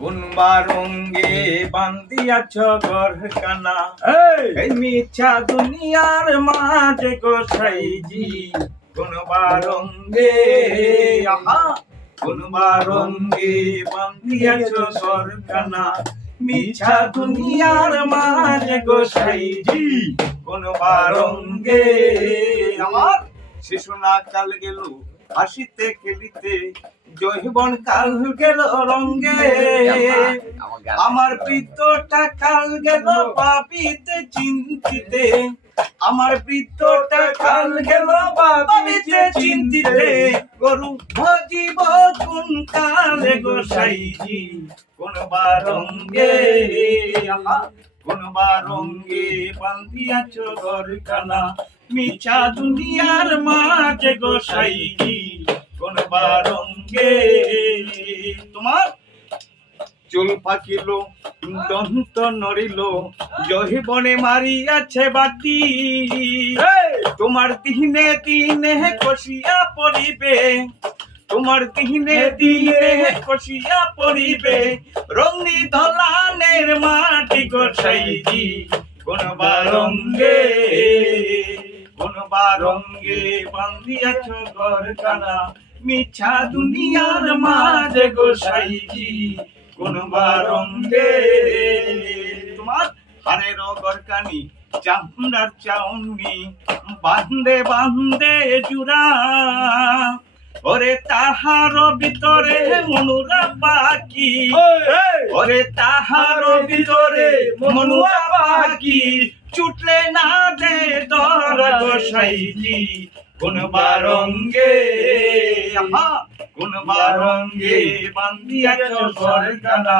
কোন রঙ্গে বান্দিয়াছ গরখানা এই মিছা দুনিয়ার মাঝে গোসাইজি কোন রঙ্গে আহা কোন রঙ্গে বান্দিয়াছ গরখানা মিছা দুনিয়ার মাঝে গোসাইজি কোন রঙ্গে আমার শিশু না কাল গেল হাসিতে খেলিতে জৈবন কাল গেল রঙ্গে আমার বৃদ্ধটা কাল গেল পাপিতে চিন্তিতে আমার বৃদ্ধটা কাল গেল পাপিতে চিন্তিতে গরু ভজিব কোন কালে গোসাইজি কোন রঙ্গে কোন রঙ্গে বান্ধিয়াছ ঘরখানা মিছা দুনিয়ার মাঝে গোসাইজি কোন রঙ্গে তোমার চুল পাকিল দন্ত নড়িল জহিবনে মারিয়াছে বাতি তোমার দিনে দিনে কষিয়া পড়িবে তোমার দিনে দিনে কষিয়া পড়িবে রঙি ধলানের মাটি গোসাইজি কোন রঙ্গে কোন রঙ্গে বান্ধিয়াছ ঘরখানা মিছা দুনিয়ার মাঝে গোসাইজি কোন রঙ্গে তোমার হারের গরকানি চামড়ার চাউনি বান্ধে বান্ধে জুড়া ওরে তাহার ভিতরে মনুরা পাখি ওরে তাহার ভিতরে মনুরা পাখি ছুটলে না দে দর গোসাইজি কোন রঙ্গে কোন রঙ্গে বান্ধিয়াছ ঘরখানা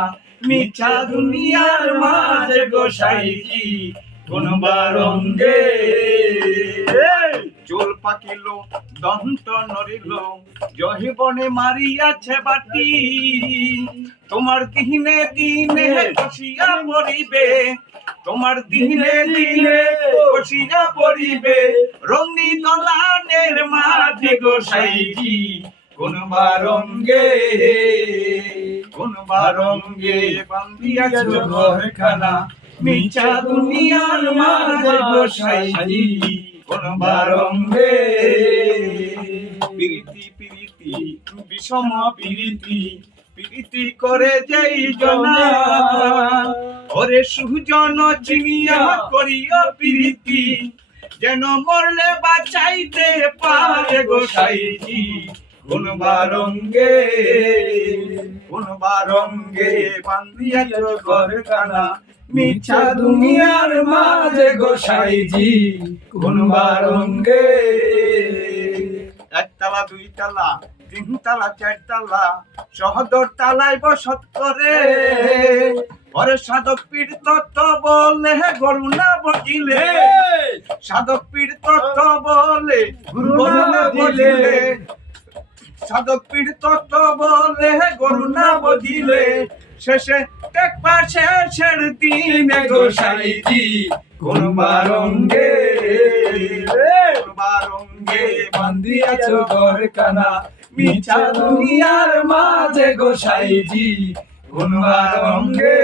মিছা দুনিয়ার মাঝে গোসাইজি কোন রঙ্গে চোল পাকিল দন্ত নড়িল জহিবনে মারিয়াছে বাটি তোমার দিনে দিনে কষিয়া পড়িবে তোমার দিনে দিনে কষিয়া পড়িবে রঙি দলানের মাঝে গোসাইজি কোন রঙ্গে কোন রঙ্গে বান্ধিয়াছ ঘরখানা মিছা দুনিয়ার মাঝে গোসাইজি কোন রঙ্গে প্রীতি প্রীতি বিষম প্রীতি প্রীতি করে যেই জনা ওরে সুজন চিনিয়া করিয়া প্রীতি যেন মরলে বাঁচাইতে পারে গোসাইজি কোন রঙ্গে কোন রঙ্গে বান্ধিয়াছ ঘরখানা মিছা দুনিয়ার মাঝে গোসাইজি কোন রঙ্গে একতলা দুইতলা তিনতলা চারতলা সহদর তালায় বসত করে ওরে সাধক পীর তত্ত্ব বলে গরু না বজিলে সাধক পীর তত্ত্ব বলে গরু না বজিলে সাধক পীর তত্ত্ব বলে গরু না বজিলে শেষে দেখবা শেষের দিনে গোসাইজি কোন রঙ্গে রঙ্গে বান্ধিয়াছ ঘরখানা মিছা দুনিয়ার মাঝে গোসাইজি কোন রঙ্গে